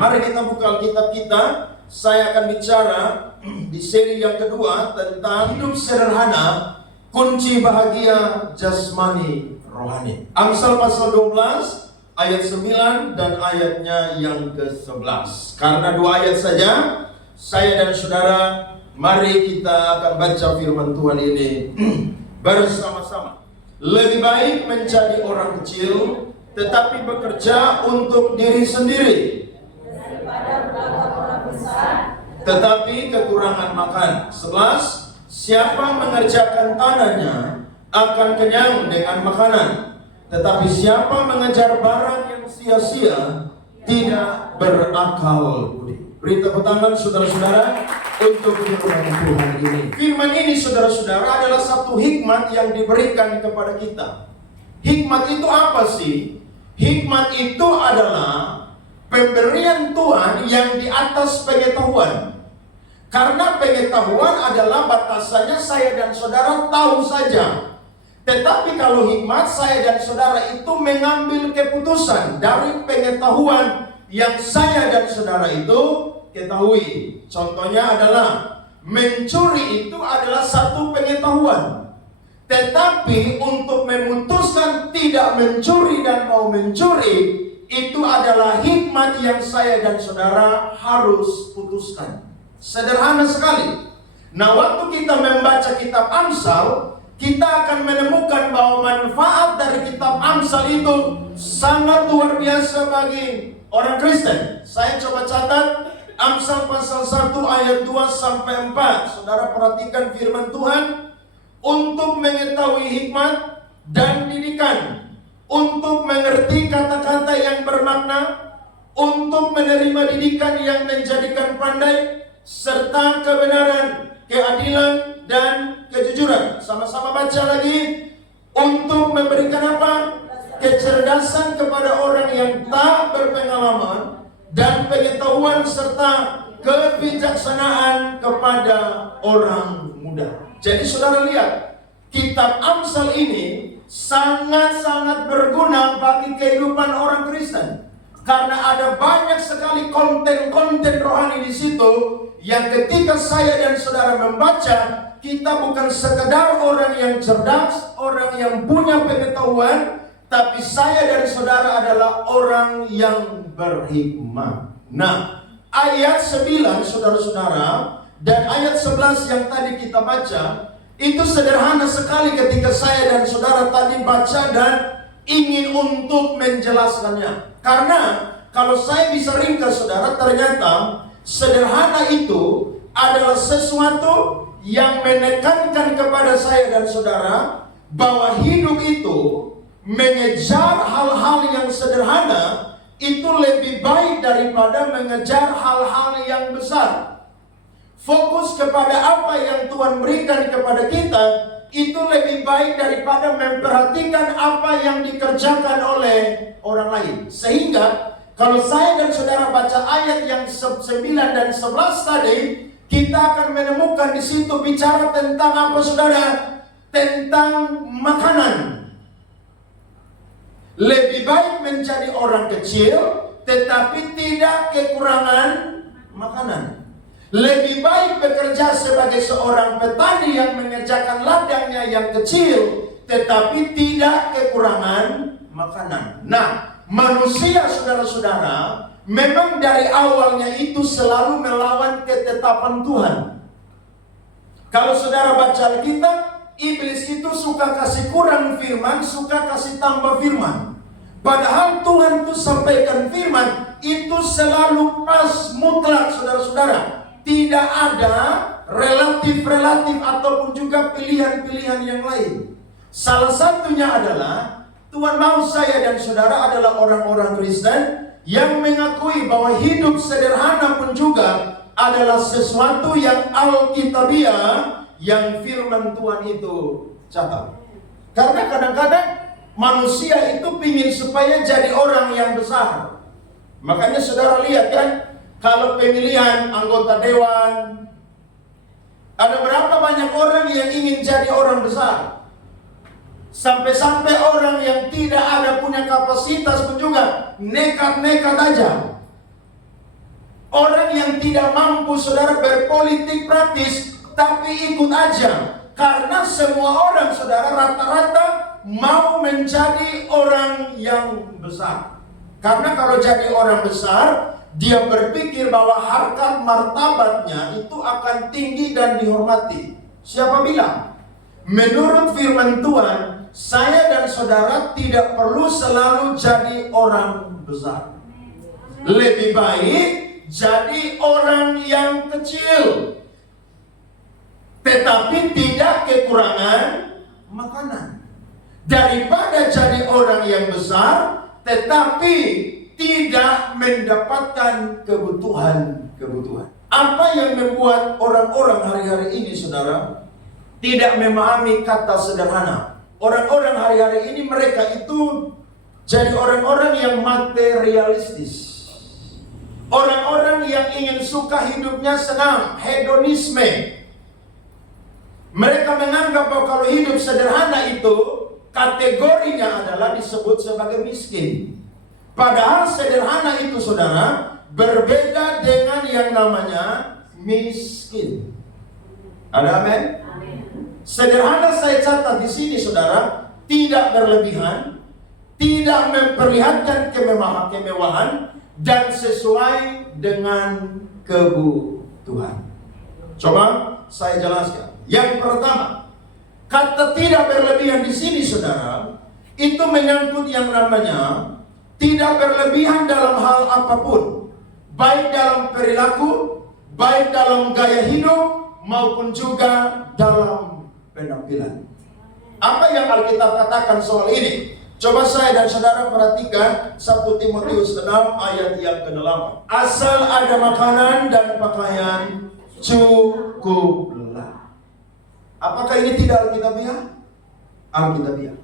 Mari kita buka Alkitab kita. Saya akan bicara di seri yang kedua tentang hidup sederhana, kunci bahagia jasmani rohani. Amsal pasal 12 ayat 9 dan ayatnya yang ke-11. Karena 2 ayat saja, saya dan saudara, mari kita akan baca firman Tuhan ini bersama-sama. Lebih baik menjadi orang kecil tetapi bekerja untuk diri sendiri daripada berlaku orang besar tetapi kekurangan makan. 11. Siapa mengerjakan tanahnya akan kenyang dengan makanan, tetapi siapa mengejar barang yang sia-sia tidak berakal budi. Beri tepuk tangan saudara-saudara untuk firman Tuhan ini. Firman ini saudara-saudara adalah satu hikmat yang diberikan kepada kita. Hikmat itu apa sih? Hikmat itu adalah pemberian Tuhan yang di atas pengetahuan. Karena pengetahuan adalah batasannya saya dan saudara tahu saja. Tetapi kalau hikmat, saya dan saudara itu mengambil keputusan dari pengetahuan yang saya dan saudara itu ketahui. Contohnya adalah mencuri itu adalah satu pengetahuan. Tetapi untuk memutuskan tidak mencuri dan mau mencuri, itu adalah hikmat yang saya dan saudara harus putuskan. Sederhana sekali. Nah, waktu kita membaca kitab Amsal, kita akan menemukan bahwa manfaat dari kitab Amsal itu sangat luar biasa bagi orang Kristen. Saya coba catat Amsal pasal 1 ayat 2 sampai 4. Saudara perhatikan firman Tuhan. Untuk mengetahui hikmat dan didikan, untuk mengerti kata-kata yang bermakna, untuk menerima didikan yang menjadikan pandai, serta kebenaran, keadilan, dan kejujuran. Sama-sama baca lagi. Untuk memberikan apa? Kecerdasan kepada orang yang tak berpengalaman, dan pengetahuan serta kebijaksanaan kepada orang muda. Jadi saudara lihat, kitab Amsal ini sangat-sangat berguna bagi kehidupan orang Kristen. Karena ada banyak sekali konten-konten rohani di situ yang ketika saya dan saudara membaca, kita bukan sekedar orang yang cerdas, orang yang punya pengetahuan, tapi saya dan saudara adalah orang yang berhikmat. Nah, ayat 9 saudara-saudara dan ayat 11 yang tadi kita baca, itu sederhana sekali ketika saya dan saudara tadi baca dan ingin untuk menjelaskannya. Karena kalau saya bisa ringkas saudara, ternyata sederhana itu adalah sesuatu yang menekankan kepada saya dan saudara bahwa hidup itu mengejar hal-hal yang sederhana itu lebih baik daripada mengejar hal-hal yang besar. Fokus kepada apa yang Tuhan berikan kepada kita itu lebih baik daripada memperhatikan apa yang dikerjakan oleh orang lain. Sehingga kalau saya dan saudara baca ayat yang 9 dan 11 tadi, kita akan menemukan di situ bicara tentang apa saudara? Tentang makanan. Lebih baik menjadi orang kecil tetapi tidak kekurangan makanan. Lebih baik bekerja sebagai seorang petani yang mengerjakan ladangnya yang kecil tetapi tidak kekurangan makanan. Nah, manusia saudara-saudara memang dari awalnya itu selalu melawan ketetapan Tuhan. Kalau saudara baca Alkitab, iblis itu suka kasih kurang firman, suka kasih tambah firman. Padahal Tuhan itu sampaikan firman itu selalu pas, mutlak saudara-saudara. Tidak ada relatif-relatif ataupun juga pilihan-pilihan yang lain. Salah satunya adalah Tuhan mau saya dan saudara adalah orang-orang Kristen yang mengakui bahwa hidup sederhana pun juga adalah sesuatu yang alkitabiah, yang firman Tuhan itu catat. Karena kadang-kadang manusia itu ingin supaya jadi orang yang besar. Makanya saudara lihat kan, kalau pemilihan anggota dewan, ada berapa banyak orang yang ingin jadi orang besar. Sampai-sampai orang yang tidak ada punya kapasitas pun juga nekat-nekat aja. Orang yang tidak mampu saudara berpolitik praktis, tapi ikut aja. Karena semua orang saudara rata-rata mau menjadi orang yang besar. Karena kalau jadi orang besar, dia berpikir bahwa harkat martabatnya itu akan tinggi dan dihormati. Siapa bilang? Menurut firman Tuhan, saya dan saudara tidak perlu selalu jadi orang besar. Lebih baik jadi orang yang kecil, tetapi tidak kekurangan makanan, daripada jadi orang yang besar tetapi tidak mendapatkan kebutuhan. Apa yang membuat orang-orang hari-hari ini saudara tidak memahami kata sederhana? Orang-orang hari-hari ini mereka itu jadi orang-orang yang materialistis. Orang-orang yang ingin suka hidupnya senang, hedonisme. Mereka menganggap bahwa kalau hidup sederhana itu kategorinya adalah disebut sebagai miskin. Padahal sederhana itu saudara berbeda dengan yang namanya miskin. Ada amin? Sederhana saya catat di sini saudara, tidak berlebihan, tidak memperlihatkan kemewahan, dan sesuai dengan kebutuhan. Coba saya jelaskan. Yang pertama, kata tidak berlebihan di sini saudara, itu menyangkut yang namanya tidak berlebihan dalam hal apapun, baik dalam perilaku, baik dalam gaya hidup, maupun juga dalam penampilan. Apa yang Alkitab katakan soal ini? Coba saya dan saudara perhatikan 1 Timotius 6 ayat yang ke-8. Asal ada makanan dan pakaian, cukuplah. Apakah ini tidak Alkitabiah? Alkitabiah.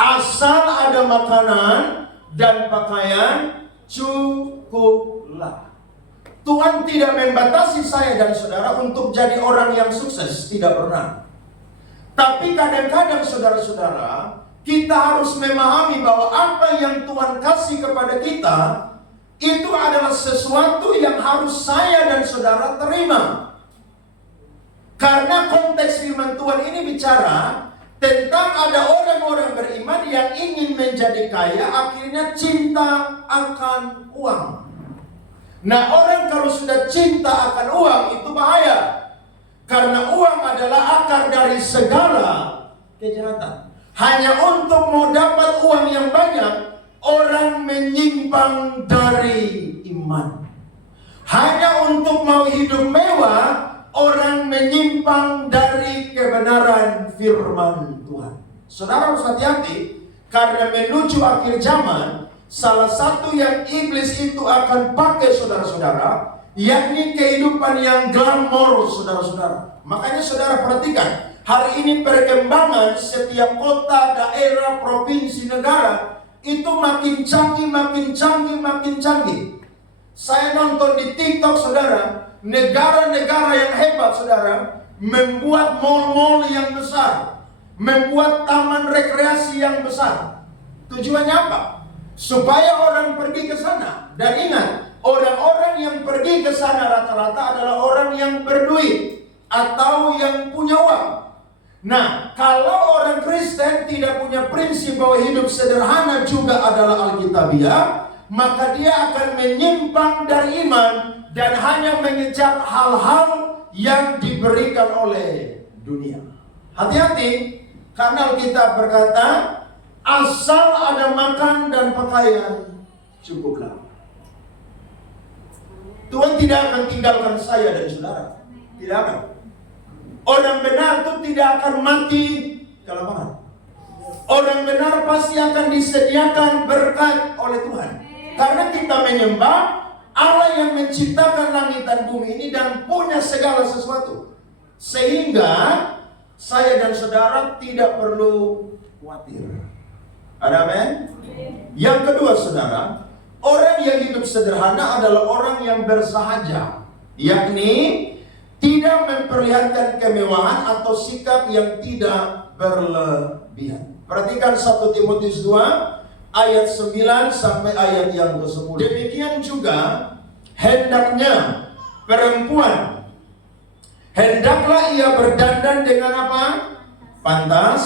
Asal ada makanan dan pakaian, cukuplah. Tuhan tidak membatasi saya dan saudara untuk jadi orang yang sukses, tidak pernah. Tapi kadang-kadang saudara-saudara, kita harus memahami bahwa apa yang Tuhan kasih kepada kita itu adalah sesuatu yang harus saya dan saudara terima. Karena konteks firman Tuhan ini bicara tentang ada orang-orang beriman yang ingin menjadi kaya, akhirnya cinta akan uang. Nah, orang kalau sudah cinta akan uang itu bahaya. Karena uang adalah akar dari segala kejahatan. Hanya untuk mau dapat uang yang banyak, orang menyimpang dari iman. Hanya untuk mau hidup mewah, orang menyimpang dari kebenaran firman Tuhan. Saudara harus hati-hati, karena menuju akhir zaman, salah satu yang iblis itu akan pakai saudara-saudara, yakni kehidupan yang glamor saudara-saudara. Makanya saudara perhatikan, hari ini perkembangan setiap kota, daerah, provinsi, negara itu makin canggih. Saya nonton di TikTok saudara, negara-negara yang hebat saudara membuat mall-mall yang besar, membuat taman rekreasi yang besar. Tujuannya apa? Supaya orang pergi ke sana. Dan ingat, orang-orang yang pergi ke sana rata-rata adalah orang yang berduit atau yang punya uang. Nah, kalau orang Kristen tidak punya prinsip bahwa hidup sederhana juga adalah Alkitabiah, maka dia akan menyimpang dari iman dan hanya mengejar hal-hal yang diberikan oleh dunia. Hati-hati, karena Alkitab berkata, asal ada makan dan pakaian, cukuplah. Tuhan tidak akan tinggalkan saya dan saudara. Tidak akan. Orang benar itu tidak akan mati kelaparan. Orang benar pasti akan disediakan berkat oleh Tuhan. Karena kita menyembah Allah yang menciptakan langit dan bumi ini dan punya segala sesuatu. Sehingga saya dan saudara tidak perlu khawatir. Ada amin? Yang kedua saudara, orang yang hidup sederhana adalah orang yang bersahaja. Yakni tidak memperlihatkan kemewahan atau sikap yang tidak berlebihan. Perhatikan 1 Timotius 2 ayat 9 sampai ayat yang ke-10. Demikian juga hendaknya perempuan, hendaklah ia berdandan dengan apa? Pantas,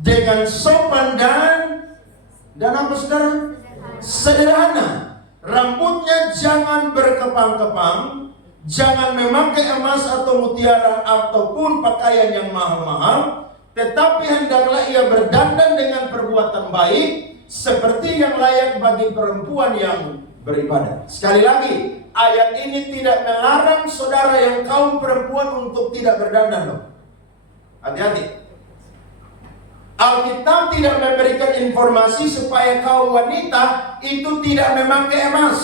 dengan sopan dan apa saudara? Sederhana. Rambutnya jangan berkepang-kepang, jangan memakai emas atau mutiara ataupun pakaian yang mahal-mahal, tetapi hendaklah ia berdandan dengan perbuatan baik, seperti yang layak bagi perempuan yang beribadah. Sekali lagi, ayat ini tidak melarang saudara yang kaum perempuan untuk tidak berdandan loh. Hati-hati. Alkitab tidak memberikan informasi supaya kaum wanita itu tidak memakai emas,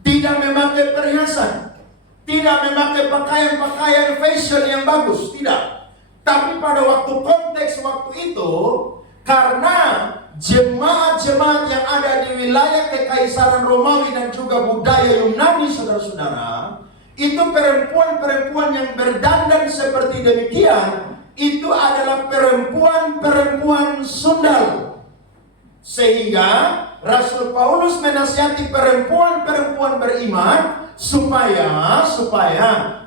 tidak memakai perhiasan, tidak memakai pakaian-pakaian fashion yang bagus, tidak. Tapi pada konteks waktu itu, karena jemaat-jemaat yang ada di wilayah Kekaisaran Romawi dan juga budaya Yunani, saudara-saudara, itu perempuan-perempuan yang berdandan seperti demikian, itu adalah perempuan-perempuan sundal. Sehingga Rasul Paulus menasihati perempuan-perempuan beriman supaya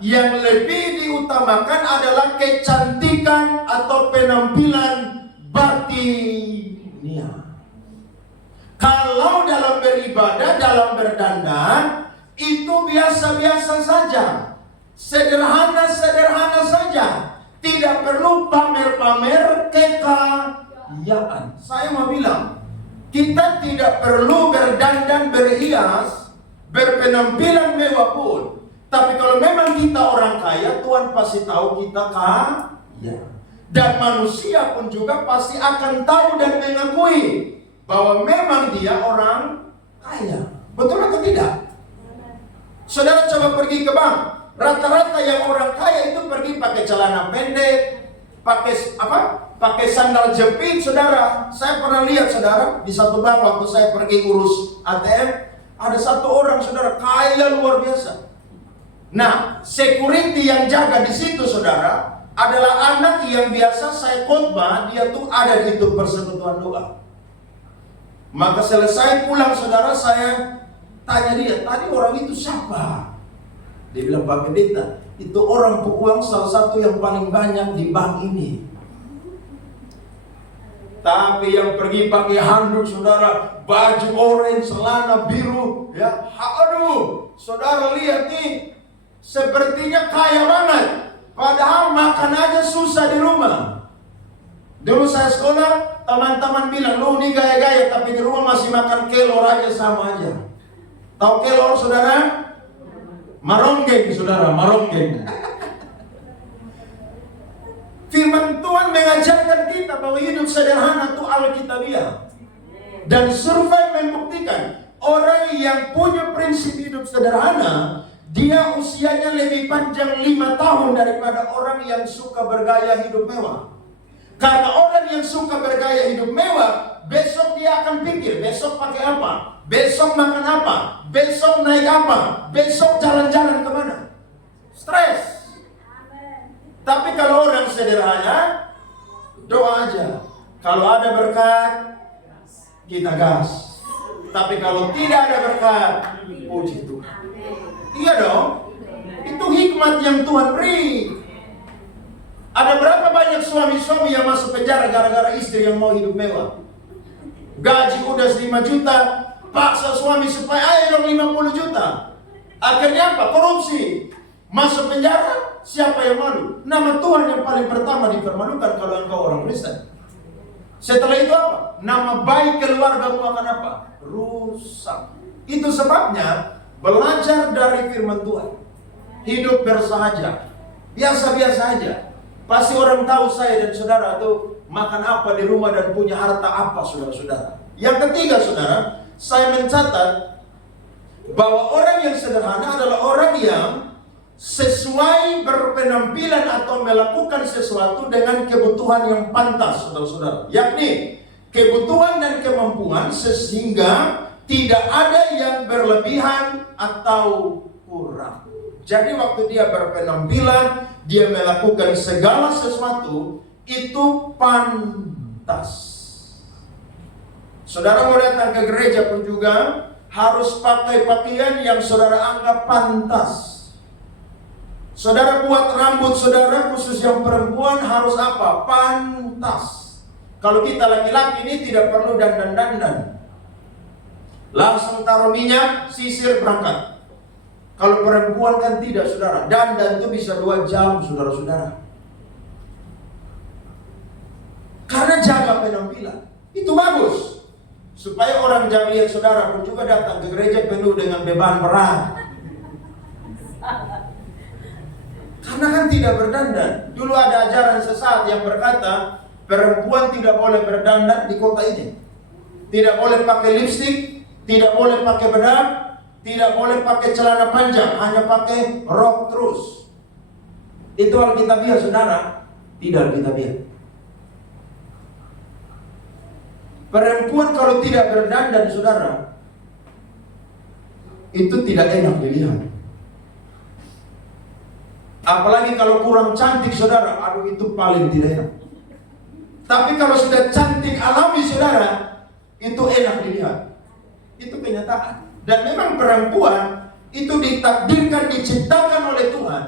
yang lebih diutamakan adalah kecantikan atau penampilan batinnya. Kalau dalam beribadah, dalam berdandan, itu biasa-biasa saja, sederhana-sederhana saja. Tidak perlu pamer-pamer kekayaan. Saya mau bilang, kita tidak perlu berdandan, berhias, berpenampilan mewah pun. Tapi kalau memang kita orang kaya, Tuhan pasti tahu kita kaya. Dan manusia pun juga pasti akan tahu dan mengakui bahwa memang dia orang kaya. Betul atau tidak? Saudara coba pergi ke bank. Rata-rata yang orang kaya itu pergi pakai celana pendek, pakai sandal jepit, saudara. Saya pernah lihat, saudara, di satu bank waktu saya pergi urus ATM, ada satu orang, saudara, kaya luar biasa. Nah, security yang jaga di situ, saudara, adalah anak yang biasa saya khotbah, dia tuh ada di itu persekutuan doa. Maka selesai pulang, saudara, saya tanya dia, tadi orang itu siapa? Dia bilang, Pak Pendeta, itu orang peuang salah satu yang paling banyak di bank ini. Tapi yang pergi pakai handuk, saudara, baju orange, celana biru, ya, aduh, saudara lihat nih, sepertinya kaya banget. Padahal makan aja susah di rumah. Dulu saya sekolah, teman-teman bilang, lu nih gaya-gaya, tapi di rumah masih makan kelor aja sama aja. Tahu kelor, saudara? Maronggeng, saudara, maronggeng. Firman Tuhan mengajarkan kita bahwa hidup sederhana itu alkitabiah. Dan survei membuktikan orang yang punya prinsip hidup sederhana, dia usianya lebih panjang 5 tahun daripada orang yang suka bergaya hidup mewah. Karena orang yang suka bergaya hidup mewah, besok dia akan pikir, besok pakai apa? Besok makan apa? Besok naik apa? Besok jalan-jalan kemana? Stres. Tapi kalau orang sederhana, doa aja. Kalau ada berkat, kita gas. Tapi kalau tidak ada berkat, puji Tuhan. Iya dong. Itu hikmat yang Tuhan beri. Ada berapa banyak suami-suami yang masuk penjara gara-gara istri yang mau hidup mewah? Gaji udah 5 juta, paksa suami supaya ayo dong 50 juta. Akhirnya apa? Korupsi. Masuk penjara, siapa yang malu? Nama Tuhan yang paling pertama dipermalukan kalau engkau orang Kristen. Setelah itu apa? Nama baik keluargamu akan apa? Rusak. Itu sebabnya belajar dari firman Tuhan. Hidup bersahaja. Biasa-biasa aja. Pasti orang tahu saya dan saudara tuh makan apa di rumah dan punya harta apa, saudara-saudara. Yang ketiga, saudara, saya mencatat bahwa orang yang sederhana adalah orang yang sesuai berpenampilan atau melakukan sesuatu dengan kebutuhan yang pantas, saudara-saudara. Yakni kebutuhan dan kemampuan sehingga tidak ada yang berlebihan atau kurang. Jadi waktu dia berpenampilan, dia melakukan segala sesuatu itu pantas. Saudara mau datang ke gereja pun juga, harus pakai pakaian yang saudara anggap pantas. Saudara buat rambut saudara, khusus yang perempuan, harus apa? Pantas. Kalau kita laki-laki ini tidak perlu dandan-dandan. Langsung taruh minyak, sisir, berangkat. Kalau perempuan kan tidak, saudara. Dandan itu bisa 2 jam, saudara-saudara. Karena jaga penampilan. Itu bagus. Supaya orang jangan lihat saudara pun juga datang ke gereja penuh dengan beban berat. Karena kan tidak berdandan. Dulu ada ajaran sesat yang berkata perempuan tidak boleh berdandan di kota ini. Tidak boleh pakai lipstik, tidak boleh pakai bedak, tidak boleh pakai celana panjang, hanya pakai rok terus. Itu Alkitabiah, saudara. Tidak Alkitabiah. Perempuan kalau tidak berdandan, saudara, itu tidak enak dilihat. Apalagi kalau kurang cantik, saudara, aduh itu paling tidak enak. Tapi kalau sudah cantik alami, saudara, itu enak dilihat. Itu kenyataan. Dan memang perempuan itu ditakdirkan, diciptakan oleh Tuhan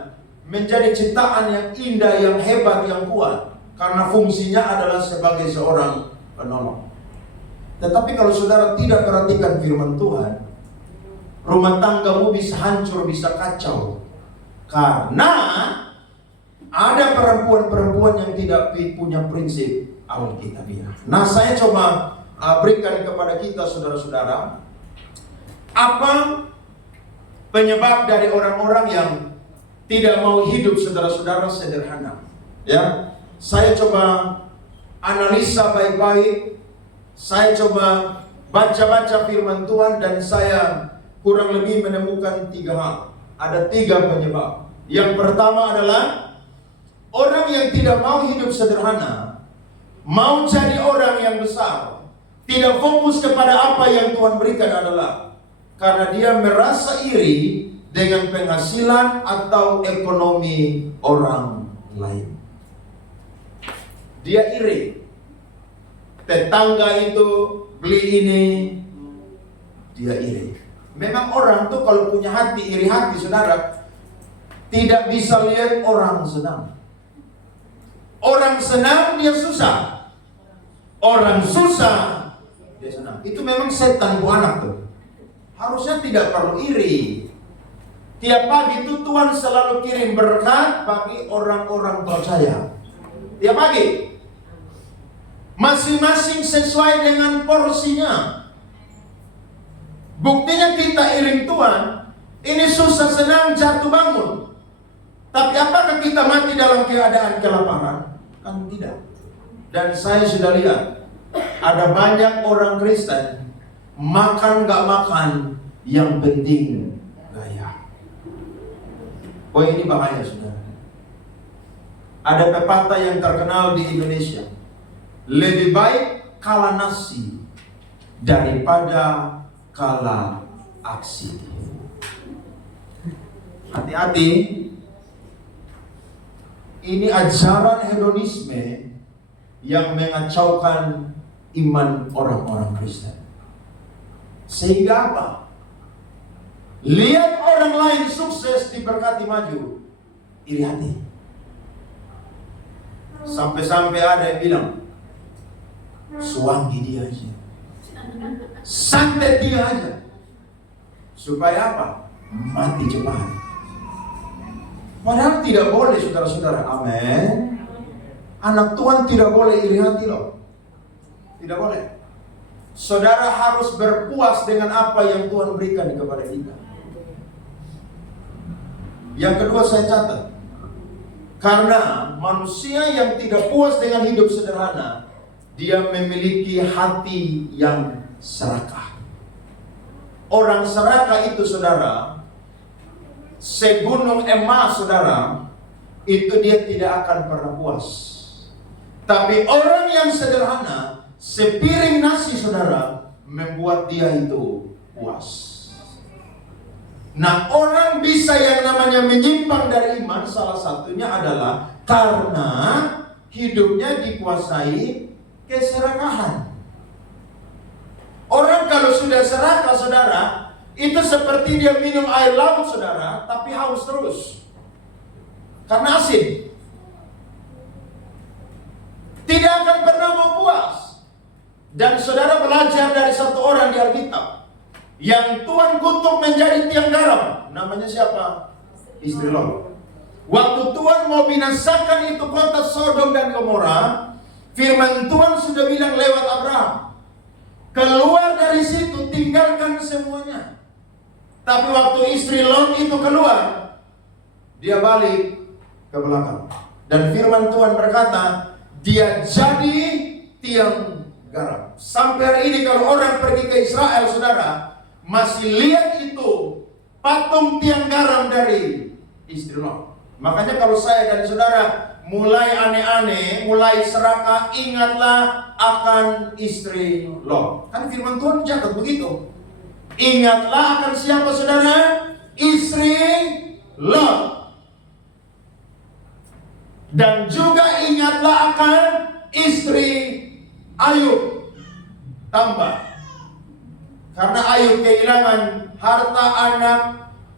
menjadi ciptaan yang indah, yang hebat, yang kuat. Karena fungsinya adalah sebagai seorang penolong. Tetapi kalau saudara tidak perhatikan firman Tuhan, rumah tanggamu bisa hancur, bisa kacau. Karena ada perempuan-perempuan yang tidak punya prinsip Alkitabiah. Nah, saya coba berikan kepada kita, saudara-saudara, apa penyebab dari orang-orang yang tidak mau hidup, saudara-saudara, sederhana. Ya, saya coba analisa baik-baik. Saya coba baca-baca firman Tuhan dan saya kurang lebih menemukan 3 hal. Ada 3 penyebab. Yang pertama adalah orang yang tidak mau hidup sederhana, mau jadi orang yang besar, tidak fokus kepada apa yang Tuhan berikan adalah karena dia merasa iri dengan penghasilan atau ekonomi orang lain. Dia iri. Tetangga itu beli ini, dia iri. Memang orang tuh kalau punya hati, iri hati, saudara, tidak bisa lihat orang senang. Orang senang, dia susah. Orang susah, dia senang. Itu memang setan bu anak tuh. Harusnya tidak perlu iri. Tiap pagi itu Tuhan selalu kirim berkat bagi orang-orang percaya. Tiap pagi. Masing-masing sesuai dengan porsinya. Buktinya kita iring Tuhan, ini susah senang jatuh bangun. Tapi apakah kita mati dalam keadaan kelaparan? Kan tidak. Dan saya sudah lihat, ada banyak orang Kristen, makan gak makan, yang penting gaya. Oh, ini bahaya, saudara. Ada pepatah yang terkenal di Indonesia. Lebih baik kalah nasi daripada kalah aksi. Hati-hati. Ini ajaran hedonisme yang mengacaukan iman orang-orang Kristen. Sehingga apa? Lihat orang lain sukses, diberkati, maju, iri hati. Sampai-sampai ada yang bilang, suami dia aja, santet dia aja, supaya apa? Mati cepat. Padahal tidak boleh, saudara-saudara. Amin. Anak Tuhan tidak boleh iri hati loh. Tidak boleh. Saudara harus berpuas dengan apa yang Tuhan berikan kepada kita. Yang kedua saya catat, karena manusia yang tidak puas dengan hidup sederhana, dia memiliki hati yang serakah. Orang serakah itu, saudara, segunung emas, saudara, itu dia tidak akan pernah puas. Tapi orang yang sederhana, sepiring nasi, saudara, membuat dia itu puas. Nah, orang bisa yang namanya menyimpang dari iman, salah satunya adalah karena hidupnya dikuasai keserakahan. Orang kalau sudah serakah saudara, itu seperti dia minum air laut saudara, tapi haus terus. Karena asin. Tidak akan pernah mau puas. Dan saudara belajar dari satu orang di Alkitab yang Tuhan kutuk menjadi tiang garam. Namanya siapa? Istri Lot. Waktu Tuhan mau binasakan itu kota Sodom dan Gomora, firman Tuhan sudah bilang lewat Abraham, keluar dari situ, tinggalkan semuanya. Tapi waktu istri Lot itu keluar, dia balik ke belakang. Dan firman Tuhan berkata, dia jadi tiang garam. Sampai hari ini kalau orang pergi ke Israel, saudara, masih lihat itu patung tiang garam dari istri Lot. Makanya kalau saya dan saudara mulai aneh-aneh, mulai serakah, ingatlah akan istri Lot. Kan firman Tuhan catat begitu. Ingatlah akan siapa saudara? Istri Lot. Dan juga ingatlah akan istri Ayub. Tambah. Karena Ayub kehilangan harta, anak,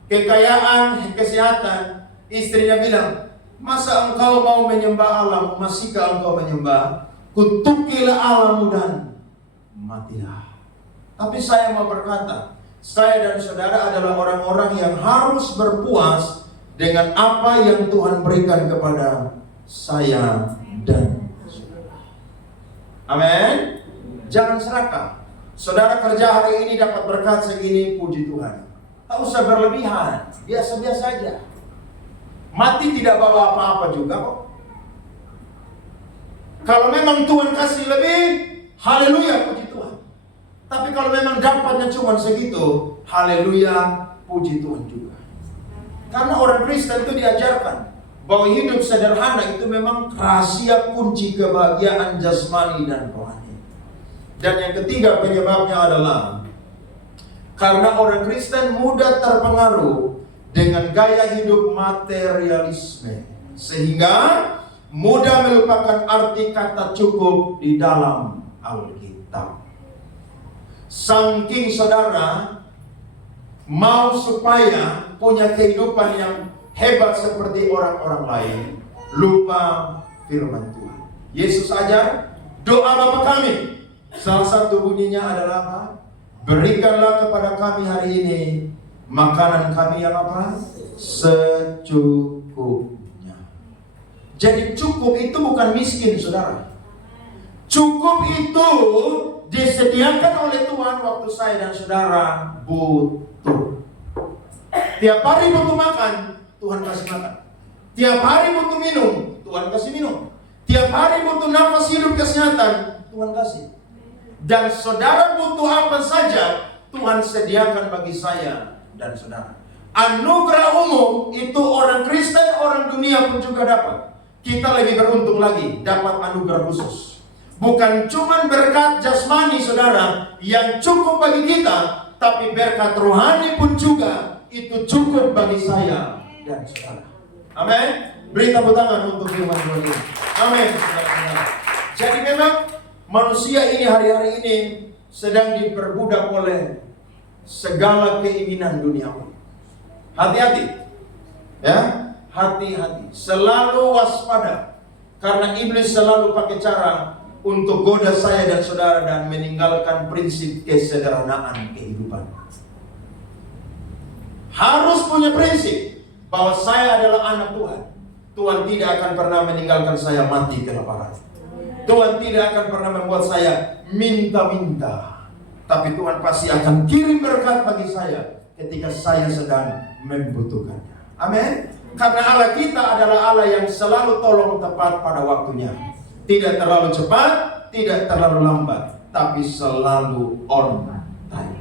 kekayaan, kesehatan. Istrinya bilang, masa engkau mau menyembah Allah, masihkah engkau menyembah? Kutukilah Allahmu dan matilah. Tapi saya mau berkata, saya dan saudara adalah orang-orang yang harus berpuas dengan apa yang Tuhan berikan kepada saya dan saudara. Amin. Jangan serakah. Saudara kerja hari ini dapat berkat segini, puji Tuhan. Tak usah berlebihan, biasa-biasa saja. Mati tidak bawa apa-apa juga kok. Kalau memang Tuhan kasih lebih, haleluya, puji Tuhan. Tapi kalau memang dapatnya cuma segitu, haleluya, puji Tuhan juga. Karena orang Kristen itu diajarkan bahwa hidup sederhana itu memang rahasia kunci kebahagiaan jasmani dan rohani. Dan yang ketiga penyebabnya adalah karena orang Kristen mudah terpengaruh dengan gaya hidup materialisme, sehingga mudah melupakan arti kata cukup di dalam Alkitab. Saking saudara mau supaya punya kehidupan yang hebat seperti orang-orang lain, lupa firman Tuhan. Yesus ajar, doa Bapa kami, salah satu bunyinya adalah apa? Berikanlah kepada kami hari ini makanan kami yang apa? Secukupnya. Jadi cukup itu bukan miskin, saudara. Cukup itu disediakan oleh Tuhan waktu saya dan saudara butuh. Tiap hari butuh makan, Tuhan kasih makan. Tiap hari butuh minum, Tuhan kasih minum. Tiap hari butuh nafas hidup kesehatan, Tuhan kasih. Dan saudara butuh apa saja, Tuhan sediakan bagi saya dan saudara. Anugerah umum itu orang Kristen, orang dunia pun juga dapat. Kita lebih beruntung lagi dapat anugerah khusus. Bukan cuma berkat jasmani saudara yang cukup bagi kita, tapi berkat rohani pun juga itu cukup bagi saya dan saudara. Amin. Beri tepuk tangan untuk firman Tuhan ini. Amin. Jadi memang manusia ini hari-hari ini sedang diperbudak oleh segala keinginan duniawi. Hati-hati, ya, hati-hati. Selalu waspada, karena iblis selalu pakai cara untuk goda saya dan saudara dan meninggalkan prinsip kesederhanaan kehidupan. Harus punya prinsip bahwa saya adalah anak Tuhan. Tuhan tidak akan pernah meninggalkan saya mati kelaparan. Tuhan tidak akan pernah membuat saya minta-minta. Tapi Tuhan pasti akan kirim berkat bagi saya ketika saya sedang membutuhkannya. Amin. Karena Allah kita adalah Allah yang selalu tolong tepat pada waktunya. Tidak terlalu cepat, tidak terlalu lambat, tapi selalu on time.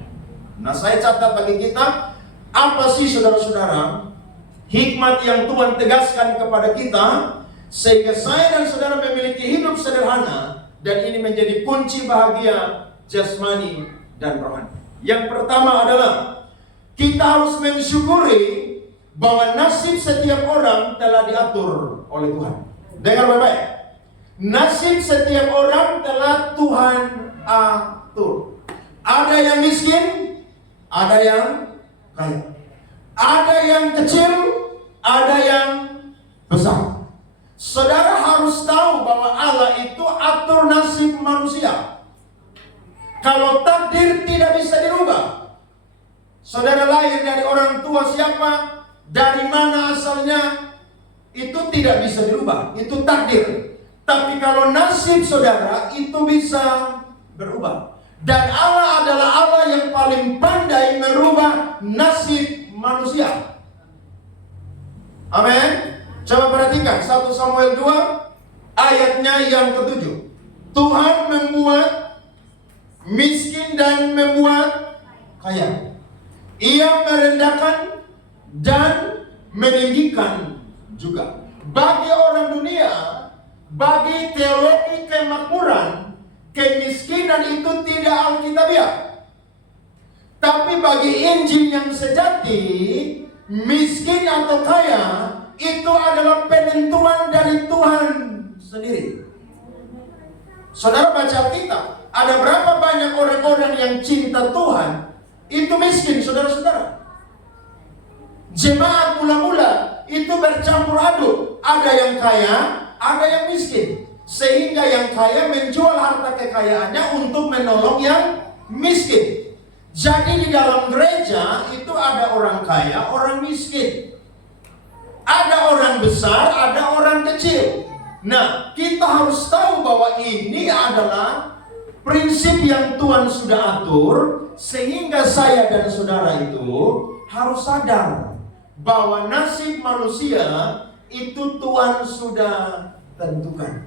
Nah, saya catat bagi kita, apa sih saudara-saudara hikmat yang Tuhan tegaskan kepada kita sehingga saya dan saudara memiliki hidup sederhana, dan ini menjadi kunci bahagia jasmani dan rohani. Yang pertama adalah kita harus mensyukuri bahwa nasib setiap orang telah diatur oleh Tuhan. Dengar baik-baik. Nasib setiap orang telah Tuhan atur. Ada yang miskin, ada yang kaya. Ada yang kecil, ada yang besar. Saudara harus tahu bahwa Allah itu atur nasib manusia. Kalau takdir tidak bisa dirubah. Saudara lahir dari orang tua siapa, dari mana asalnya, itu tidak bisa dirubah. Itu takdir. Tapi kalau nasib saudara itu bisa berubah. Dan Allah adalah Allah yang paling pandai merubah nasib manusia. Amin. Coba perhatikan 1 Samuel 2 ayatnya yang ke-7. Tuhan membuat miskin dan membuat kaya. Ia merendahkan dan meninggikan juga. Bagi orang dunia, bagi teologi kemakmuran, kemiskinan itu tidak alkitabiah. Tapi bagi Injil yang sejati, miskin atau kaya itu adalah penentuan dari Tuhan sendiri. Saudara baca Alkitab, ada berapa banyak orang-orang yang cinta Tuhan itu miskin, saudara-saudara. Jemaat mula-mula itu bercampur aduk, ada yang kaya, ada yang miskin. Sehingga yang kaya menjual harta kekayaannya untuk menolong yang miskin. Jadi di dalam gereja itu ada orang kaya, orang miskin. Ada orang besar, ada orang kecil. Nah, kita harus tahu bahwa ini adalah prinsip yang Tuhan sudah atur, sehingga saya dan saudara itu harus sadar bahwa nasib manusia itu Tuhan sudah tentukan.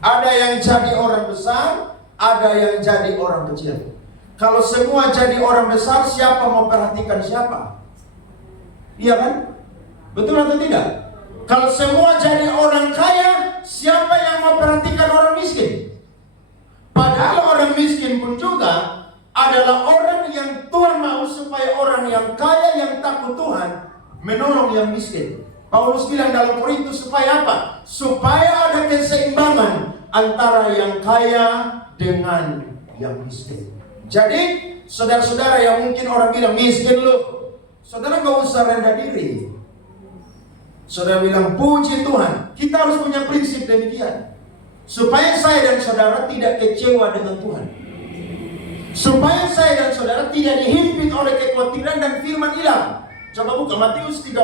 Ada yang jadi orang besar, ada yang jadi orang kecil. Kalau semua jadi orang besar, siapa mau perhatikan siapa? Iya kan? Betul atau tidak? Kalau semua jadi orang kaya, siapa yang mau perhatikan orang miskin? Padahal orang miskin pun juga adalah orang yang Tuhan mau supaya orang yang kaya yang takut Tuhan menolong yang miskin. Paulus bilang dalam Korintus supaya apa? Supaya ada keseimbangan antara yang kaya dengan yang miskin. Jadi saudara-saudara yang mungkin orang bilang miskin loh, saudara gak usah rendah diri. Saudara bilang puji Tuhan. Kita harus punya prinsip demikian, supaya saya dan saudara tidak kecewa dengan Tuhan, supaya saya dan saudara tidak dihimpit oleh kekhawatiran dan firman hilang. Coba buka Matius 13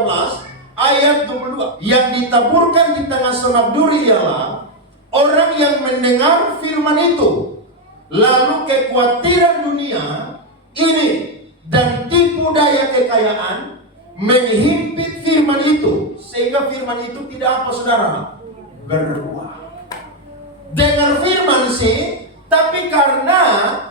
ayat 22. Yang ditaburkan di tengah semak duri ialah orang yang mendengar firman itu, lalu kekhawatiran dunia ini dan tipu daya kekayaan menghimpit firman itu, sehingga firman itu tidak apa saudara? Berbuah. Dengar firman sih, tapi karena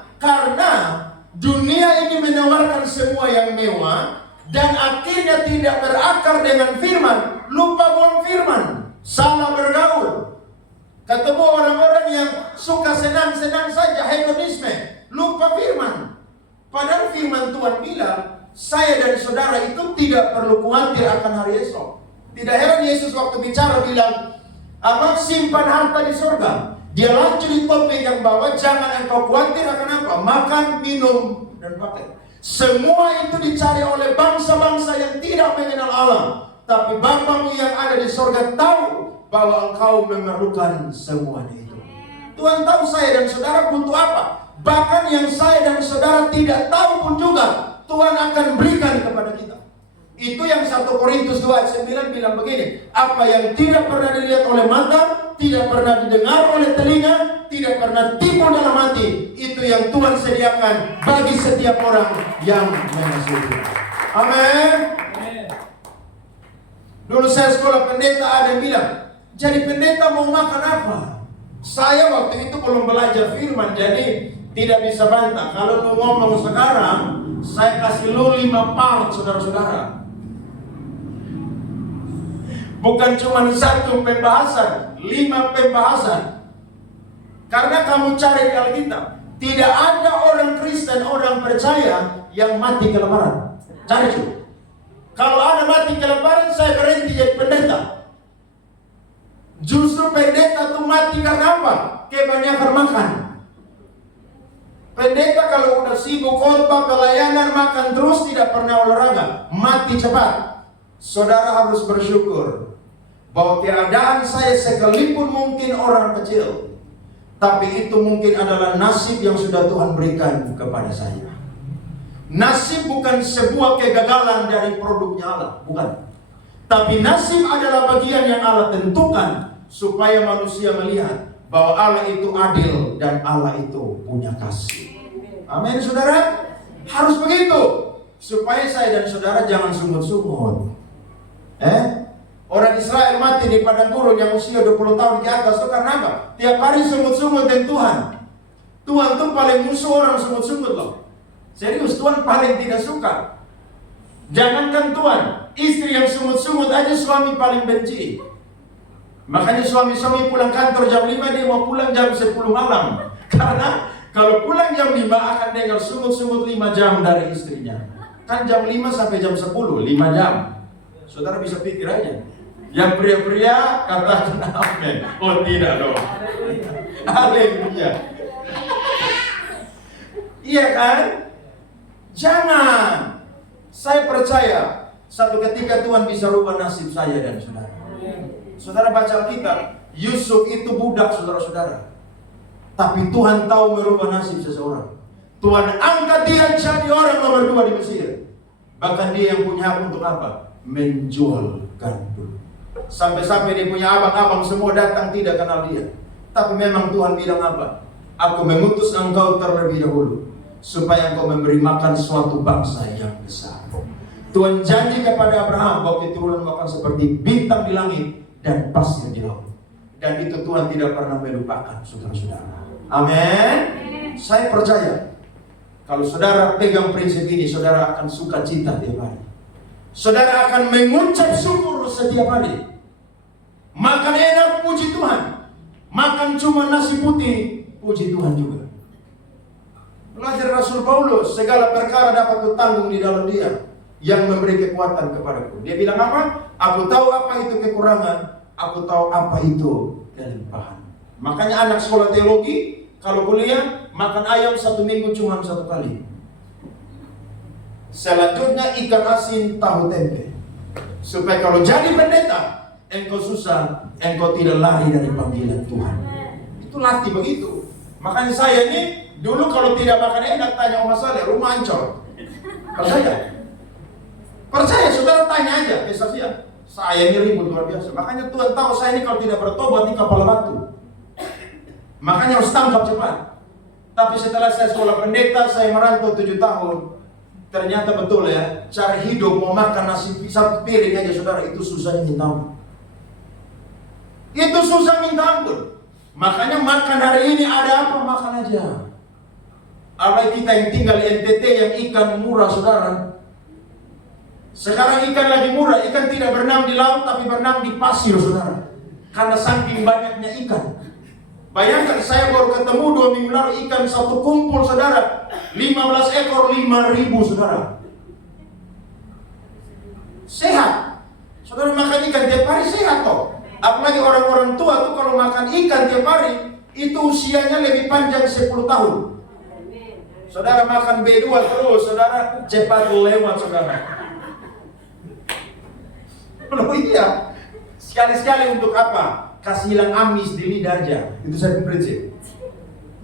dunia ini menawarkan semua yang mewah dan akhirnya tidak berakar dengan firman, lupa buang firman, salah bergaul. Ketemu orang-orang yang suka senang-senang saja, hedonisme, lupa firman. Padahal firman Tuhan bilang, saya dan saudara itu tidak perlu khawatir akan hari esok. Tidak heran Yesus waktu bicara bilang, apa simpan harta di surga. Dia lanjut di topik yang bawah, jangan engkau khawatir akan apa? Makan, minum, dan pakai. Semua itu dicari oleh bangsa-bangsa yang tidak mengenal Allah. Tapi Bapamu yang ada di surga tahu bahwa engkau memerlukan semuanya itu. Tuhan tahu saya dan saudara butuh apa. Bahkan yang saya dan saudara tidak tahu pun juga Tuhan akan berikan kepada kita. Itu yang 1 Korintus 2 ayat 9 bilang begini, apa yang tidak pernah dilihat oleh mata, tidak pernah didengar oleh telinga, tidak pernah timbul dalam hati, itu yang Tuhan sediakan bagi setiap orang yang mengasihi. Amin. Dulu saya sekolah pendeta, ada yang bilang, jadi pendeta mau makan apa? Saya waktu itu belum belajar firman, jadi tidak bisa bantah. Kalau mau ngomong sekarang, saya kasih lu 5 part, saudara-saudara. Bukan cuma 1 pembahasan, 5 pembahasan. Karena kamu cari di Alkitab, tidak ada orang Kristen, orang percaya yang mati kelaparan. Cari itu. Kalau ada mati kelaparan, saya berhenti jadi pendeta. Justru pendeta itu mati karena apa? Kebanyakan makan. Pendeta kalau udah sibuk khotbah, pelayanan, makan terus, tidak pernah olahraga, mati cepat. Saudara harus bersyukur bahwa keadaan saya sekalipun mungkin orang kecil, tapi itu mungkin adalah nasib yang sudah Tuhan berikan kepada saya. Nasib bukan sebuah kegagalan dari produknya Allah, bukan. Tapi nasib adalah bagian yang Allah tentukan supaya manusia melihat bahwa Allah itu adil dan Allah itu punya kasih. Amin, saudara. Harus begitu supaya saya dan saudara jangan sungut-sungut. Orang Israel mati di padang gurun yang usia 20 tahun ke atas itu karena apa? Tiap hari sungut-sungut dengan Tuhan. Tuhan tuh paling musuh orang sungut-sungut loh. Serius, Tuhan paling tidak suka. Jangankan Tuhan, istri yang sungut-sungut aja suami paling benci. Makanya suami-suami pulang kantor jam 5, dia mau pulang jam 10 malam. Karena kalau pulang jam 5 akan dengar sungut-sungut 5 jam dari istrinya. Kan jam 5 sampai jam 10, 5 jam. Saudara bisa pikir aja. Yang pria-pria katakan amin. Oh tidak dong. Haleluya. Iya kan? Jangan. Saya percaya satu ketika Tuhan bisa rubah nasib saya dan saudara. Saudara baca Alkitab, Yusuf itu budak saudara-saudara. Tapi Tuhan tahu merubah nasib seseorang. Tuhan angkat dia jadi orang nomor 2 di Mesir. Bahkan dia yang punya hak untuk apa? Menjual gandum. Sampai-sampai dia punya abang-abang semua datang tidak kenal dia. Tapi memang Tuhan bilang apa? Aku mengutus engkau terlebih dahulu supaya engkau memberi makan suatu bangsa yang besar. Tuhan janji kepada Abraham bahwa keturunanmu akan seperti bintang di langit dan pasir di laut. Dan itu Tuhan tidak pernah melupakan saudara-saudara. Amin. Saya percaya kalau saudara pegang prinsip ini, saudara akan sukacita tiap hari. Saudara akan mengucap syukur setiap hari. Makan enak, puji Tuhan. Makan cuma nasi putih, puji Tuhan juga. Belajar Rasul Paulus, segala perkara dapat kutanggung di dalam Dia yang memberi kekuatan kepadaku. Dia bilang apa? Aku tahu apa itu kekurangan, aku tahu apa itu kelimpahan. Makanya anak sekolah teologi kalau kuliah makan ayam 1 minggu cuma 1 kali. Selanjutnya ikan asin tahu tempe. Supaya kalau jadi pendeta, engkau susah, engkau tidak lari dari panggilan Tuhan. Itu latih begitu. Makanya saya ini dulu kalau tidak makan enak tanya Om Saleh, rumah Ancol. Percaya, saudara tanya aja kesaksian. Saya ini ribut luar biasa. Makanya Tuhan tahu saya ini kalau tidak bertobat ini kepala batu. Makanya harus tangkap cepat. Tapi setelah saya sekolah pendeta, saya merantau 7 tahun. Ternyata betul ya, cara hidup mau makan nasi 1 piring aja saudara, itu susahnya minta ampun. Itu susah minta ampun. Makanya makan hari ini ada apa, makan aja. Apalagi kita yang tinggal di NTT yang ikan murah saudara. Sekarang ikan lagi murah, ikan tidak berenang di laut tapi berenang di pasir saudara. Karena saking banyaknya ikan. Bayangkan saya baru ketemu 2 minggu lalu ikan satu kumpul saudara. 15 ekor 5.000 saudara. Sehat. Saudara makan ikan tiap hari sehat toh. Apalagi orang-orang tua tuh kalau makan ikan tiap hari itu usianya lebih panjang 10 tahun. Saudara makan B2 terus, saudara cepat lewat saudara. Loh iya. Sekali-sekali untuk apa? Kasih hilang amis di lidah aja. Itu saya prinsip.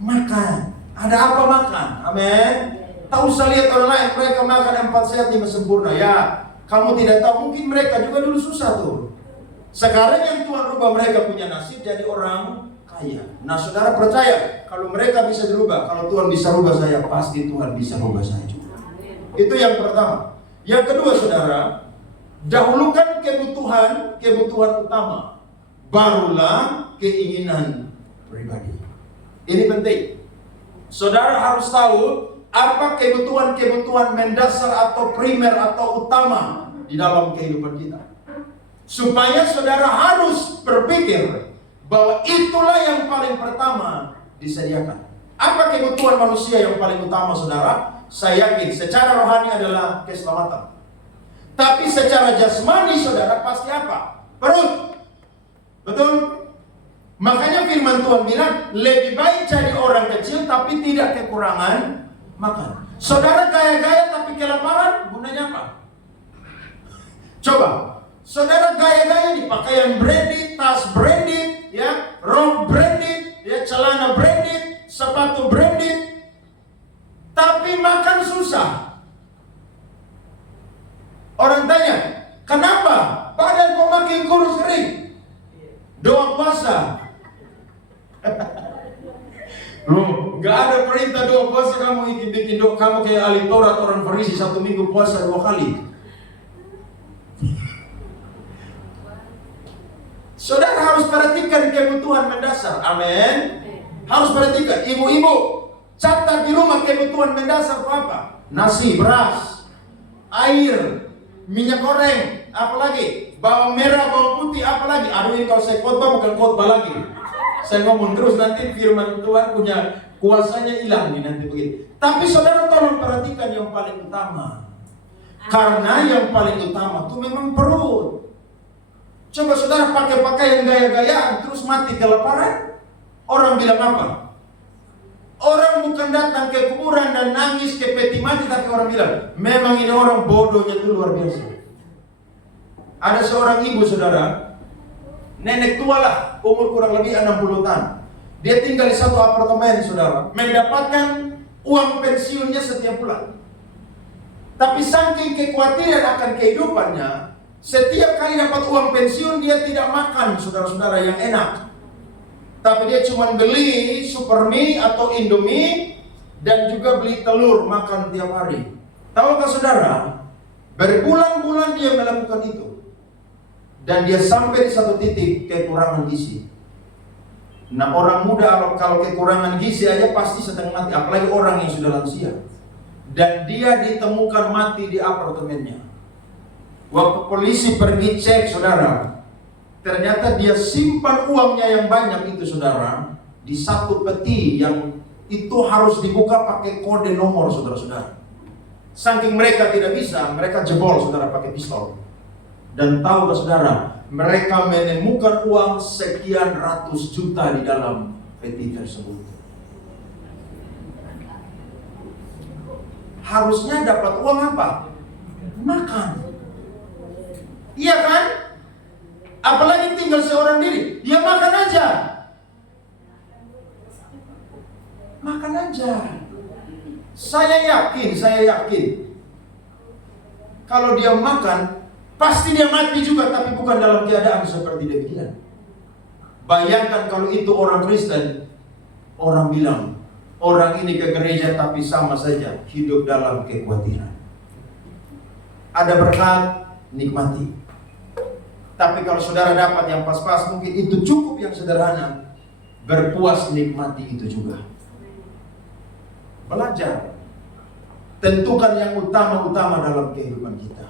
Makan. Ada apa makan? Amin. Tak usah lihat orang lain, mereka makan 4 sehat 5 sempurna. Ya, kamu tidak tahu, mungkin mereka juga dulu susah tuh. Sekarang yang Tuhan rubah mereka punya nasib jadi orang kaya. Nah saudara percaya, kalau mereka bisa dirubah, kalau Tuhan bisa rubah saya, pasti Tuhan bisa rubah saya juga. Itu yang pertama. Yang kedua saudara, dahulukan kebutuhan utama, barulah keinginan pribadi. Ini penting. Saudara harus tahu apa kebutuhan mendasar atau primer atau utama di dalam kehidupan kita. Supaya saudara harus berpikir bahwa itulah yang paling pertama disediakan. Apa kebutuhan manusia yang paling utama saudara? Saya yakin secara rohani adalah keselamatan. Tapi secara jasmani saudara pasti apa? Perut. Betul? Makanya firman Tuhan bilang, lebih baik jadi orang kecil tapi tidak kekurangan makan. Saudara gaya-gaya tapi kelaparan, gunanya apa? Coba, saudara gaya-gaya di pakaian branded, tas branded, ya, rok branded, ya, celana branded, sepatu branded, tapi makan susah. Orang tanya, kenapa? Badan kok makin kurus kering? Doa puasa. Loh, nggak ada perintah doa puasa kamu bikin doa kamu kayak ahli Taurat orang Farisi 1 minggu puasa 2 kali. Saudara harus perhatikan kebutuhan mendasar. Amin. Harus perhatikan. Ibu-ibu, catat di rumah kebutuhan mendasar apa? Nasi, beras, air, minyak goreng, apalagi bawang merah, bawang putih, apalagi. Aduh, ini kalau saya khotbah bukan khotbah lagi. Saya ngomong terus nanti firman Tuhan punya kuasanya hilang nih nanti begitu. Tapi saudara tolong perhatikan yang paling utama. Karena yang paling utama itu memang perut. Coba saudara pakai pakaian gaya-gayaan terus mati kelaparan. Orang bilang apa? Orang bukan datang ke kuburan dan nangis ke peti mati, tapi orang bilang memang ini orang bodohnya itu luar biasa. Ada seorang ibu saudara, nenek tua lah, umur kurang lebih 60 tahun. Dia tinggal di satu apartemen saudara, mendapatkan uang pensiunnya setiap bulan. Tapi saking kekhawatiran akan kehidupannya, setiap kali dapat uang pensiun dia tidak makan saudara-saudara yang enak. Tapi dia cuma beli super mie atau indomie dan juga beli telur makan tiap hari. Tahukah saudara, berbulan-bulan dia melakukan itu. Dan dia sampai di satu titik kekurangan gizi. Nah, orang muda kalau kekurangan gizi aja pasti sedang mati, apalagi orang yang sudah lansia. Dan dia ditemukan mati di apartemennya. Waktu polisi pergi cek saudara, ternyata dia simpan uangnya yang banyak itu saudara di satu peti yang itu harus dibuka pakai kode nomor saudara-saudara. Saking mereka tidak bisa, mereka jebol saudara pakai pistol. Dan tahu saudara, mereka menemukan uang sekian ratus juta di dalam peti tersebut. Harusnya dapat uang apa? Makan. Iya kan? Apalagi tinggal seorang diri, ya makan aja. Makan aja. Saya yakin kalau dia makan, pasti dia mati juga, tapi bukan dalam keadaan seperti demikian. Bayangkan kalau itu orang Kristen, orang bilang, orang ini ke gereja tapi sama saja hidup dalam kekhawatiran. Ada berkat, nikmati. Tapi kalau saudara dapat yang pas-pas, mungkin itu cukup yang sederhana. Berpuas nikmati itu juga. Belajar. Tentukan yang utama-utama dalam kehidupan kita.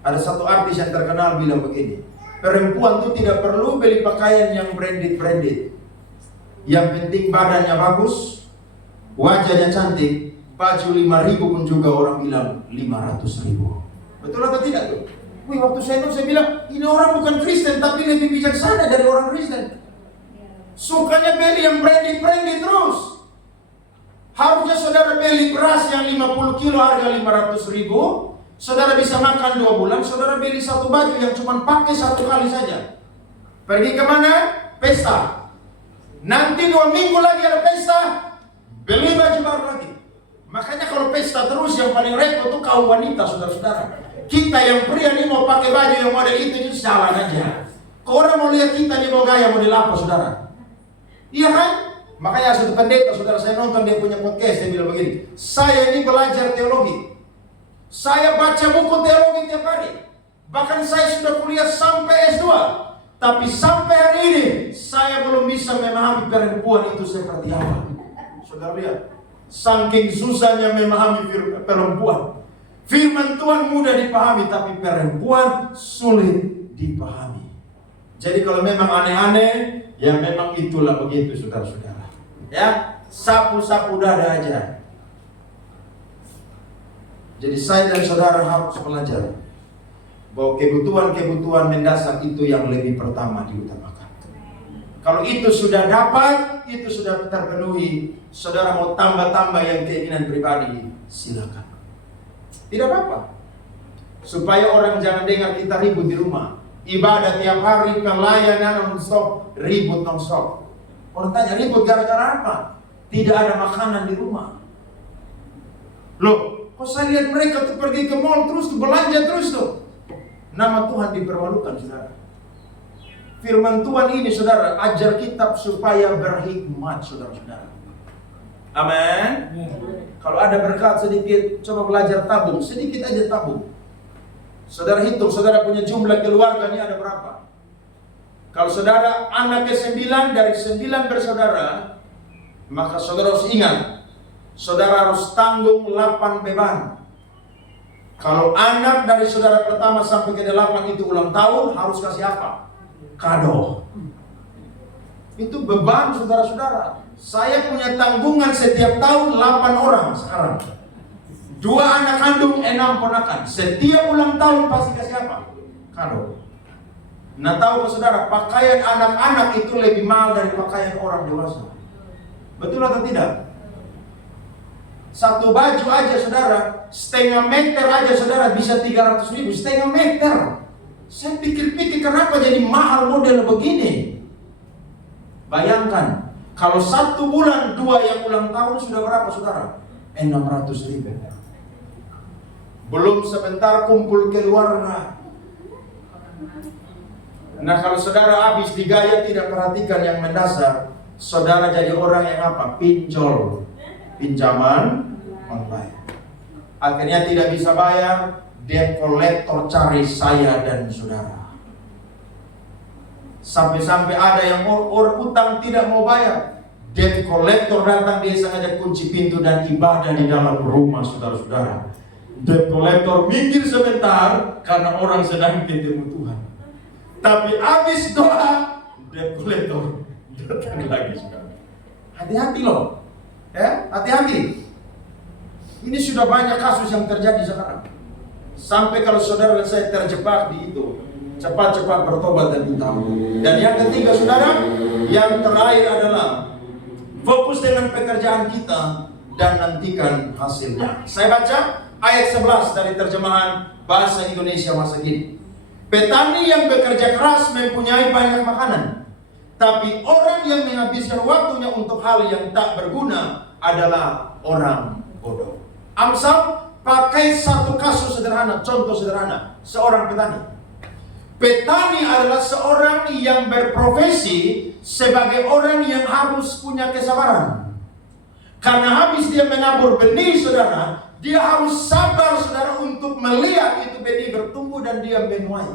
Ada satu artis yang terkenal bilang begini, perempuan itu tidak perlu beli pakaian yang branded. Yang penting badannya bagus, wajahnya cantik, baju 5.000 pun juga orang bilang 500.000. Betul atau tidak tuh? Wih, waktu saya bilang, ini orang bukan Kristen tapi lebih bijaksana dari orang Kristen. Sukanya beli yang branded terus. Harusnya saudara beli beras yang 50 kilo harga 500.000, saudara bisa makan 2 bulan, saudara beli satu baju yang cuma pakai 1 kali saja. Pergi kemana? Pesta. Nanti 2 minggu lagi ada pesta, beli baju baru lagi. Makanya kalau pesta terus yang paling repot tuh kaum wanita saudara-saudara. Kita yang pria nih mau pakai baju yang model itu salah aja. Kau orang mau lihat kita nih mau gaya model apa saudara? Iya kan? Makanya satu pendeta saudara saya nonton dia punya podcast, dia bilang begini, saya ini belajar teologi. Saya baca buku teologi tiap hari. Bahkan saya sudah kuliah sampai S2. Tapi sampai hari ini saya belum bisa memahami perempuan itu seperti apa. Saudara lihat, saking susahnya memahami perempuan. Firman Tuhan mudah dipahami, tapi perempuan sulit dipahami. Jadi kalau memang aneh-aneh, ya memang itulah begitu saudara-saudara. Ya, sapu-sapu dada aja. Jadi saya dan saudara harus belajar bahwa kebutuhan-kebutuhan mendasar itu yang lebih pertama diutamakan. Kalau itu sudah dapat, itu sudah terpenuhi, saudara mau tambah-tambah yang keinginan pribadi, silakan. Tidak apa-apa. Supaya orang jangan dengar kita ribut di rumah. Ibadah tiap hari, pelayanan non-stop, ribut non-stop. Orang tanya, ribut gara-gara apa? Tidak ada makanan di rumah. Loh, kok saya lihat mereka tuh pergi ke mall terus tuh, belanja terus tuh. Nama Tuhan dipermalukan, saudara. Firman Tuhan ini, saudara, ajar kitab supaya berhikmat, saudara-saudara. Amin. Kalau ada berkat sedikit, coba belajar tabung. Sedikit aja tabung. Saudara hitung, saudara punya jumlah keluarga ini ada berapa? Kalau saudara anak ke-9 dari 9 bersaudara, maka saudara harus ingat, saudara harus tanggung 8 beban. Kalau anak dari saudara pertama sampai ke-8 itu ulang tahun, harus kasih apa? Kado. Itu beban saudara-saudara. Saya punya tanggungan setiap tahun 8 orang sekarang. 2 anak kandung, 6 ponakan. Setiap ulang tahun pasti kasih apa? Kado. Nah, tahu saudara, pakaian anak-anak itu lebih mahal dari pakaian orang dewasa. Betul atau tidak? Satu baju aja saudara, setengah meter aja saudara bisa 300.000, setengah meter. Saya pikir-pikir kenapa jadi mahal model begini. Bayangkan, kalau 1 bulan 2 yang ulang tahun sudah berapa saudara? 600.000. Belum sebentar kumpul keluarga. Nah, kalau saudara habis digaya tidak perhatikan yang mendasar, saudara jadi orang yang apa? Pinjol. Pinjaman online. Akhirnya tidak bisa bayar, debt collector cari saya dan saudara. Sampai-sampai ada yang orang utang tidak mau bayar. Debt collector datang, dia sengaja kunci pintu dan ibadah di dalam rumah saudara-saudara. Debt collector minggir sebentar karena orang sedang ketemu Tuhan. Tapi habis doa, debt collector datang lagi saudara. Hati-hati loh. Ya, hati-hati. Ini sudah banyak kasus yang terjadi sekarang. Sampai kalau saudara dan saya terjebak di itu, cepat-cepat bertobat dan minta ampun. Dan yang ketiga saudara, yang terakhir adalah fokus dengan pekerjaan kita dan nantikan hasilnya. Saya baca ayat 11 dari terjemahan bahasa Indonesia masa kini. Petani yang bekerja keras mempunyai banyak makanan, tapi orang yang menghabiskan waktunya untuk hal yang tak berguna adalah orang bodoh. Amsal pakai satu kasus sederhana, contoh sederhana, seorang petani. Petani adalah seorang yang berprofesi sebagai orang yang harus punya kesabaran. Karena habis dia menabur benih saudara, dia harus sabar saudara untuk melihat itu benih bertumbuh dan dia menuai.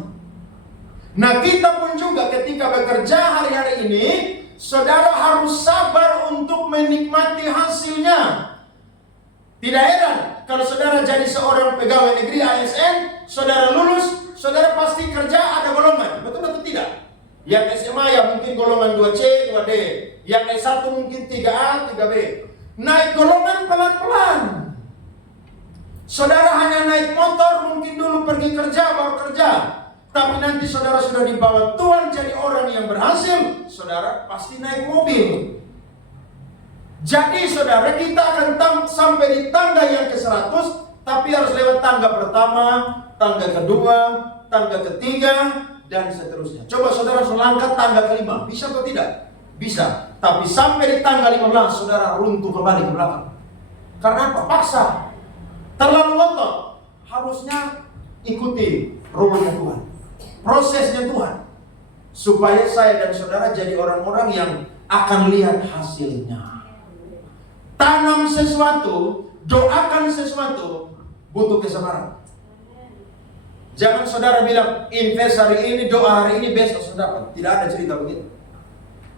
Nah, kita pun juga ketika bekerja hari-hari ini, saudara harus sabar untuk menikmati hasilnya. Tidak heran kalau saudara jadi seorang pegawai negeri ASN, saudara lulus, saudara pasti kerja ada golongan, betul atau tidak? Yang SMA ya mungkin golongan 2C, 2D, yang S1 mungkin 3A, 3B. Naik golongan pelan-pelan. Saudara hanya naik motor, mungkin dulu pergi kerja, baru kerja. Tapi nanti saudara sudah dibawa Tuhan jadi orang yang berhasil, saudara pasti naik mobil. Jadi saudara, kita akan sampai di tangga yang ke-100, tapi harus lewat tangga pertama, tangga kedua, tangga ketiga, dan seterusnya. Coba saudara selangkah tangga ke-5, bisa atau tidak? Bisa. Tapi sampai di tangga 15, saudara runtuh kembali ke belakang. Karena apa? Paksa. Terlalu ngotot. Harusnya ikuti rule-nya Tuhan, prosesnya Tuhan, supaya saya dan saudara jadi orang-orang yang akan lihat hasilnya. Tanam sesuatu, doakan sesuatu, butuh kesabaran. Jangan saudara bilang, invest hari ini, doa hari ini, besok sudah dapat. Tidak ada cerita begitu.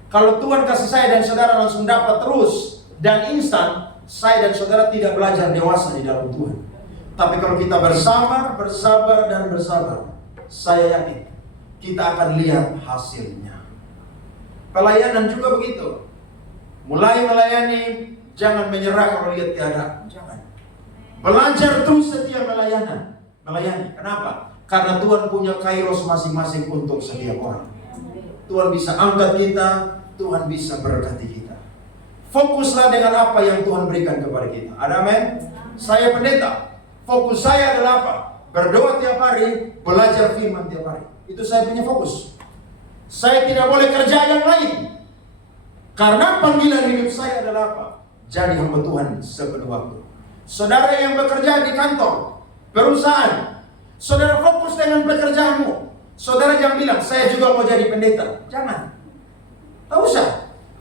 Kalau Tuhan kasih saya dan saudara langsung dapat terus dan instan, saya dan saudara tidak belajar dewasa di dalam Tuhan. Tapi kalau kita bersabar dan bersabar, saya yakin kita akan lihat hasilnya. Pelayanan juga begitu. Mulai melayani, jangan menyerah kalau lihat keadaan. Jangan. Belajar terus setia melayani. Kenapa? Karena Tuhan punya kairos masing-masing untuk setiap orang. Tuhan bisa angkat kita, Tuhan bisa berkati kita. Fokuslah dengan apa yang Tuhan berikan kepada kita. Ada amin? Saya pendeta, fokus saya adalah apa? Berdoa tiap hari, belajar firman tiap hari. Itu saya punya fokus. Saya tidak boleh kerja yang lain. Karena panggilan hidup saya adalah apa? Jadi hamba Tuhan sepenuh waktu. Saudara yang bekerja di kantor, perusahaan, saudara fokus dengan pekerjaanmu. Saudara jangan bilang, saya juga mau jadi pendeta. Jangan. Tak usah.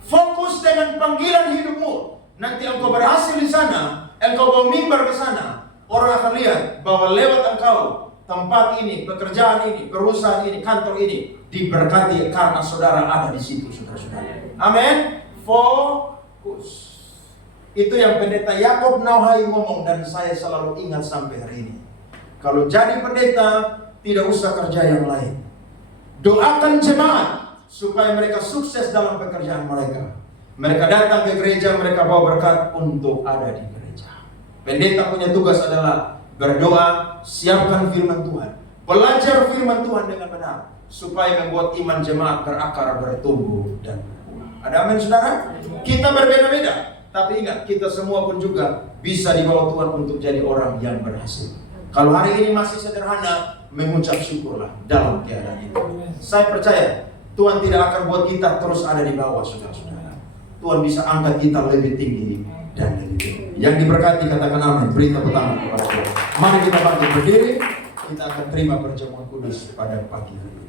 Fokus dengan panggilan hidupmu. Nanti engkau berhasil di sana, engkau bawa mimbar ke sana. Orang akan lihat bahwa lewat engkau, tempat ini, pekerjaan ini, perusahaan ini, kantor ini diberkati karena saudara ada di situ, saudara-saudara. Amin. Fokus. Itu yang pendeta Yakob Nauhai ngomong dan saya selalu ingat sampai hari ini. Kalau jadi pendeta, tidak usah kerja yang lain. Doakan jemaat supaya mereka sukses dalam pekerjaan mereka. Mereka datang ke gereja, mereka bawa berkat untuk ada di gereja. Pendeta punya tugas adalah berdoa, siapkan firman Tuhan, belajar firman Tuhan dengan benar, supaya membuat iman jemaat berakar, bertumbuh dan berbuah. Ada amin, saudara? Kita berbeda-beda. Tapi ingat, kita semua pun juga bisa dibawa Tuhan untuk jadi orang yang berhasil. Kalau hari ini masih sederhana, mengucap syukurlah dalam keadaan itu. Saya percaya Tuhan tidak akan buat kita terus ada di bawah, saudara-saudara. Tuhan bisa angkat kita lebih tinggi dan lebih tinggi. Yang diberkati katakan amin. Beri tepuk tangan kepada Tuhan. Mari kita bangkit berdiri. Kita akan terima perjamuan kudus pada pagi hari.